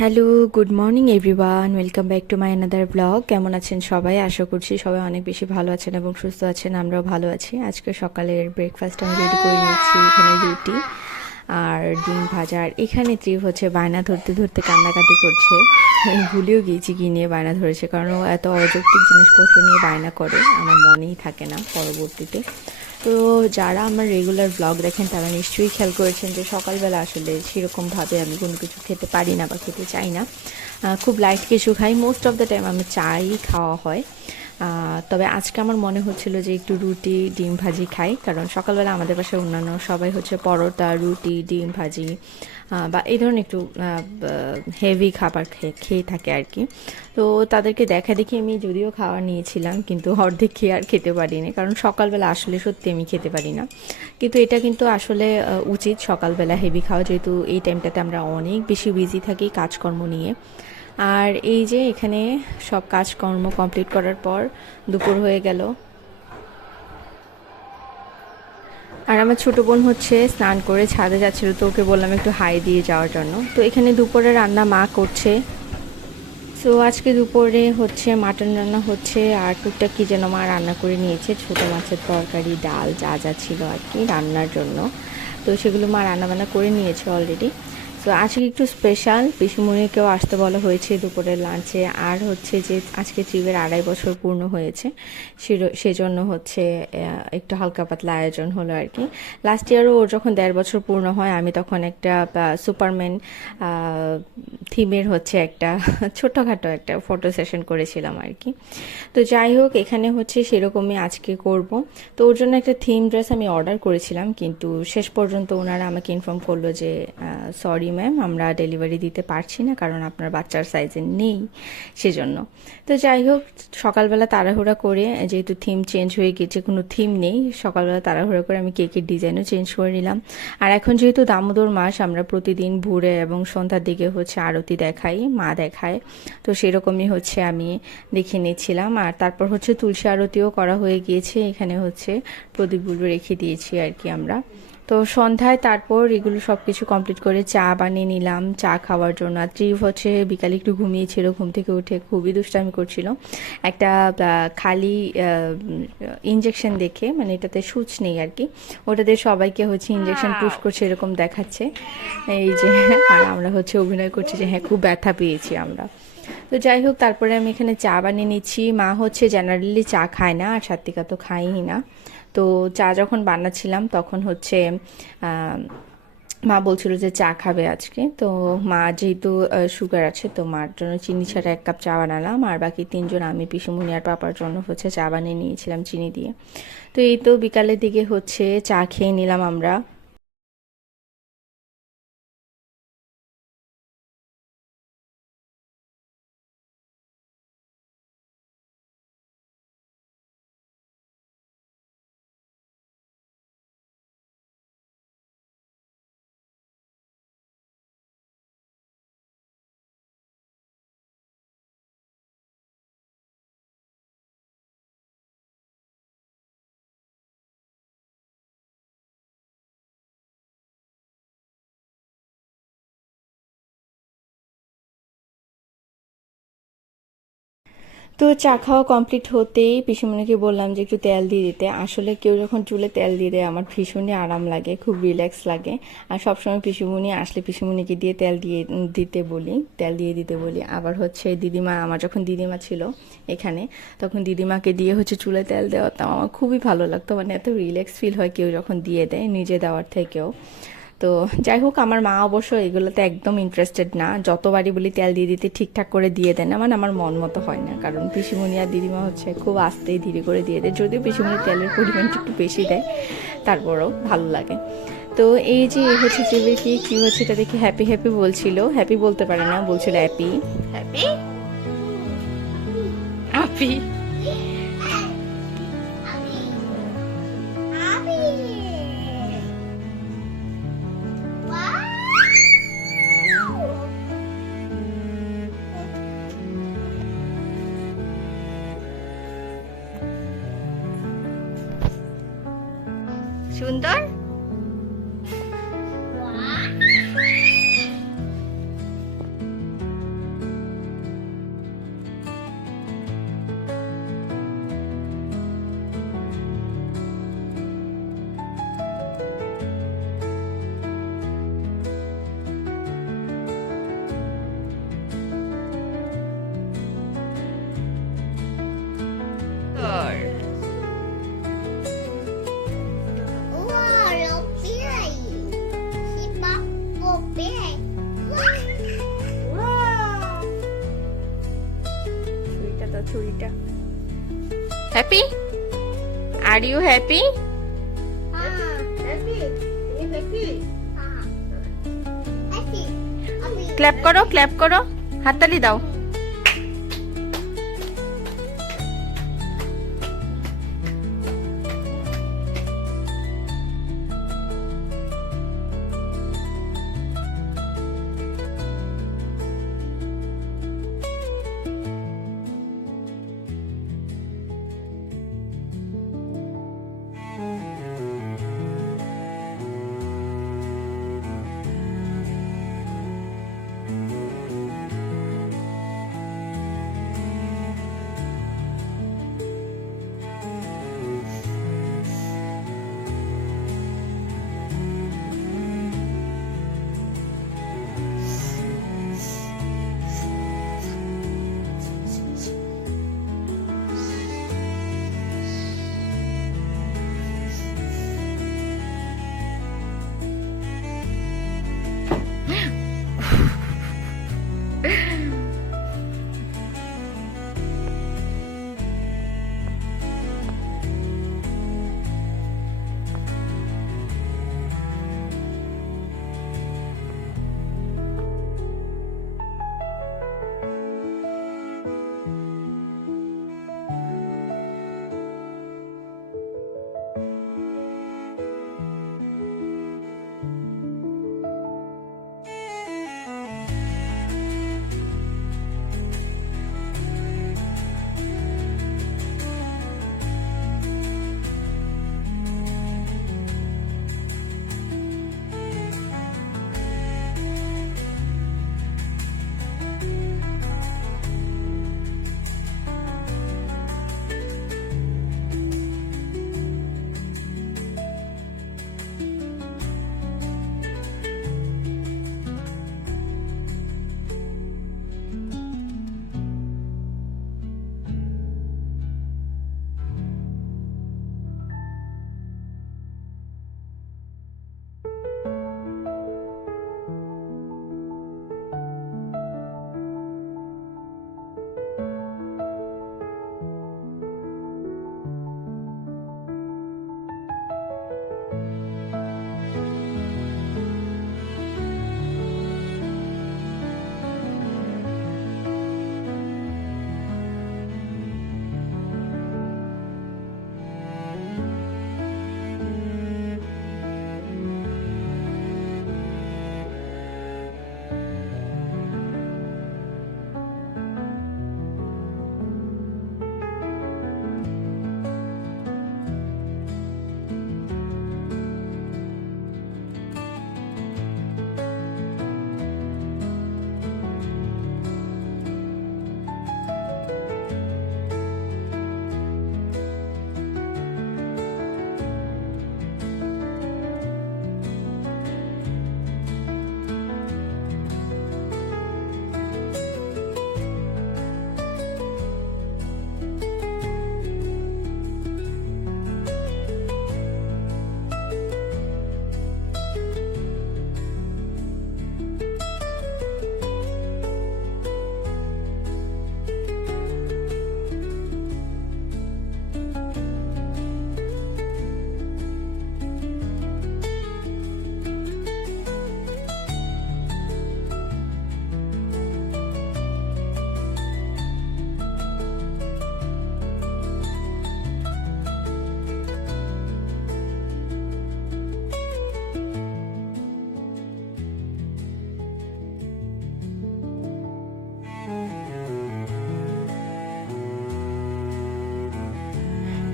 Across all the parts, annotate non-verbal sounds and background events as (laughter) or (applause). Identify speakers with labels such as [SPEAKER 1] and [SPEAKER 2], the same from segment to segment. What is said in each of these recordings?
[SPEAKER 1] Hello good morning everyone welcome back to my another blog কেমন আছেন সবাই? আশা করছি সবাই অনেক বেশি ভালো আছেন এবং সুস্থ আছেন, আমরাও ভালো আছি। আজকে সকালের ব্রেকফাস্ট আমি রেডি করে নিচ্ছি এখানে রুটি আর ডিম ভাজা। আর এখানে ত্রিপ হচ্ছে বায়না ধরতে ধরতে কান্নাকাটি করছে। আমি ভুলেও গিয়েছি কি নিয়ে বায়না ধরেছে, কারণ ও এত অযৌক্তিক জিনিসপত্র নিয়ে বায়না করে। আমার মনেই থাকে না পরবর্তীতে। তো যারা আমার রেগুলার ব্লগ দেখেন, তারা নিশ্চয়ই খেয়াল করেছেন যে সকালবেলা আসলে সেরকমভাবে আমি কোনো কিছু খেতে পারি না বা খেতে চাই না। খুব লাইট কিছু খাই। মোস্ট অফ দ্য টাইম আমি চাই খাওয়া হয়। তবে আজকে আমার মনে হচ্ছিল যে একটু রুটি, ডিম ভাজি খাই, কারণ সকালবেলা আমাদের পাশে অন্যান্য সবাই হচ্ছে পরোটা, রুটি, ডিম ভাজি বা এই ধরনের একটু হেভি খাবার খেয়ে থাকে আর কি। তো তাদেরকে দেখা দেখি আমি যদিও খাওয়া নিয়েছিলাম, কিন্তু অর্ধেক খেয়ে আর খেতে পারিনি, কারণ সকালবেলা আসলে সত্যি আমি খেতে পারি না। কিন্তু এটা কিন্তু আসলে উচিত সকালবেলা হেভি খাওয়া, যেহেতু এই টাইমটাতে আমরা অনেক বেশি বিজি থাকি কাজকর্ম নিয়ে। আর এই যে এখানে সব কাজকর্ম কমপ্লিট করার পর দুপুর হয়ে গেল। আর আমার ছোট বোন হচ্ছে স্নান করে ছাদে যাচ্ছিল, তো ওকে বললাম একটু হাই দিয়ে যাওয়ার জন্য। তো এখানে দুপুরে রান্না মা করছে। তো আজকে দুপুরে হচ্ছে মাটন রান্না হচ্ছে, আর টুকটাক কি যেন মা রান্না করে নিয়েছে, ছোট মাছের তরকারি, ডাল, যা যা ছিল আর কি রান্নার জন্য। তো সেগুলো মা রান্নাবান্না করে নিয়েছে অলরেডি তো আজকে একটু স্পেশাল পিসুমণিকেও আসতে বলা হয়েছে দুপুরের লাঞ্চে আর হচ্ছে যে আজকে ট্রিপের আড়াই বছর পূর্ণ হয়েছে। সেজন্য হচ্ছে একটু হালকা পাতলা আয়োজন হলো আর কি। লাস্ট ইয়ারও ওর যখন দেড় বছর পূর্ণ হয়, আমি তখন একটা সুপারম্যান থিমের হচ্ছে একটা (laughs) ছোটোখাটো একটা ফটো সেশন করেছিলাম আর কি। তো যাই হোক, এখানে হচ্ছে সেরকমই আজকে করব। তো ওর জন্য একটা থিম ড্রেস আমি অর্ডার করেছিলাম, কিন্তু শেষ পর্যন্ত ওনারা আমাকে ইনফর্ম করল যে সরি ম্যাম, আমরা ডেলিভারি দিতে পারছি না কারণ আপনার বাচ্চার সাইজে নেই সেজন্য। তো যাই হোক, সকালবেলা তাড়াহুড়া করে, যেহেতু থিম চেঞ্জ হয়ে গেছে কোনো থিম নেই, সকালবেলা তাড়াহুড়া করে আমি কেকের ডিজাইনও চেঞ্জ করে নিলাম। আর এখন যেহেতু দামোদর মাস, আমরা প্রতিদিন ভোরে এবং সন্ধ্যার দিকে হচ্ছে আরতি দেখাই, মা দেখায়। তো সেরকমই হচ্ছে আমি দেখে নিচ্ছিলাম। আর তারপর হচ্ছে তুলসী আরতিও করা হয়ে গিয়েছে, এখানে হচ্ছে প্রদীপগুলো রেখে দিয়েছি আর কি আমরা। তো সন্ধ্যায় তারপর এগুলো সব কিছু কমপ্লিট করে চা বানিয়ে নিলাম। চা খাওয়ার জন্য। আর ত্রিভ হচ্ছে বিকালে একটু ঘুমিয়েছিল ঘুম থেকে উঠে খুবই দুষ্টামি করছিল। একটা খালি ইঞ্জেকশন দেখে মানে এটাতে সুচ নেই আর কি। ওটাতে সবাইকে হচ্ছে ইঞ্জেকশন পুশ করছে এরকম দেখাচ্ছে। এই যে আর আমরা হচ্ছে অভিনয় করছি যে হ্যাঁ খুব ব্যথা পেয়েছি আমরা। তো যাই হোক তারপরে আমি এখানে চা বানিয়ে নিচ্ছি। মা হচ্ছে জেনারেলি চা খায় না আর সাত্বিকা তো খায়ই না। তো চা যখন বানাচ্ছিলাম তখন হচ্ছে মা বলছিল যে চা খাবে আজকে। তো মা যেহেতু সুগার আছে, তো মার জন্য চিনি ছাড়া এক কাপ চা বানালাম। আর বাকি তিনজন আমি পিসুমুনি আর পাপার জন্য হচ্ছে চা বানিয়ে নিয়েছিলাম চিনি দিয়ে। তো এই তো বিকালের দিকে হচ্ছে চা খেয়ে নিলাম আমরা। তো চা খাওয়া কমপ্লিট হতেই পিসুমণিকে বললাম যে একটু তেল দিয়ে দিতে। আসলে কেউ যখন চুলে তেল দিয়ে দেয়, আমার ভীষণই আরাম লাগে, খুব রিল্যাক্স লাগে। আর সবসময় পিসুমণি আসলে পিসুমণিকে দিয়ে তেল দিয়ে দিতে বলি, তেল দিয়ে দিতে বলি। আবার হচ্ছে দিদিমা, আমার যখন দিদিমা ছিল এখানে, তখন দিদিমাকে দিয়ে হচ্ছে চুলে তেল দেওয়াতাম। আমার খুবই ভালো লাগতো মানে এত রিল্যাক্স ফিল হয় কেউ যখন দিয়ে দেয়, নিজে দেওয়ার থেকেও। তো যাই হোক আমার মা অবশ্য এগুলোতে একদম ইন্টারেস্টেড না। যতবারই বলি তেল দিয়ে দিতে ঠিকঠাক করে দিয়ে দেয় না মানে আমার মন মতো হয় না। কারণ পিসিমণি আর দিদিমা হচ্ছে খুব আস্তেই ধীরে করে দিয়ে দেয়। যদিও পিসিমণি তেলের পরিমাণটা একটু বেশি দেয় তারপরেও ভালো লাগে। তো এই যে হচ্ছে চিবের কি কি হচ্ছে এটা দেখে হ্যাপি হ্যাপি বলছিল। হ্যাপি বলতে পারে না বলছিল হ্যাপি হ্যাপি হ্যাপি সুন্দর happy Are you happy? Clap করো ক্ল্যাপ করো হাততালি দাও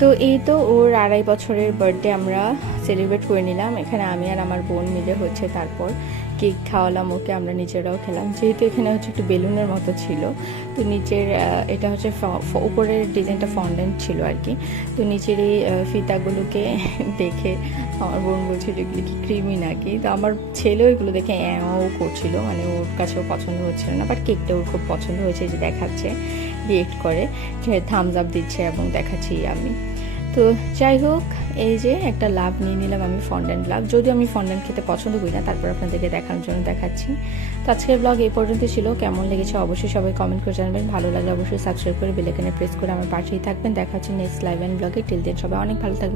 [SPEAKER 1] তো এই তো ওর আড়াই বছরের বার্থডে আমরা সেলিব্রেট করে নিলাম। এখানে আমি আর আমার বোন মিলে হচ্ছে তারপর কেক খাওয়ালাম, ওকে আমরা নিজেরাও খেলাম। যেহেতু এখানে হচ্ছে একটু বেলুনের মতো ছিল, তো নিচের এটা হচ্ছে উপরের ডিজাইনটা ফন্ডেন্ট ছিল আর কি তো নিচের এই ফিতাগুলোকে (laughs) দেখে আমার বোন বলছিল এগুলো কি ক্রিমি নাকি? তো আমার ছেলেও এগুলো দেখে অ্যাও করছিল মানে ওর কাছেও পছন্দ হচ্ছিল না বাট কেকটা ওর খুব পছন্দ হয়েছে যে দেখাচ্ছে। রিয়েক্ট করে যে থামস আপ দিচ্ছে এবং দেখাচ্ছি আমি। তো যাই হোক, এই যে একটা লাভ নিয়ে নিলাম আমি ফন্ডেন্ট লাভ যদিও আমি ফন্ডেন্ট খেতে পছন্দ করি না, তারপর আপনাদেরকে দেখানোর জন্য দেখাচ্ছি। তো আজকের ব্লগ এই পর্যন্ত ছিল, কেমন লেগেছে অবশ্যই সবাই কমেন্ট করে জানাবেন। ভালো লাগলে অবশ্যই সাবস্ক্রাইব করে বেলেকানে প্রেস করে আমার পাশেই থাকবেন। দেখাচ্ছি নেক্সট লাইভ অ্যান্ড ব্লগে টিল দেন সবাই অনেক ভালো থাকবেন।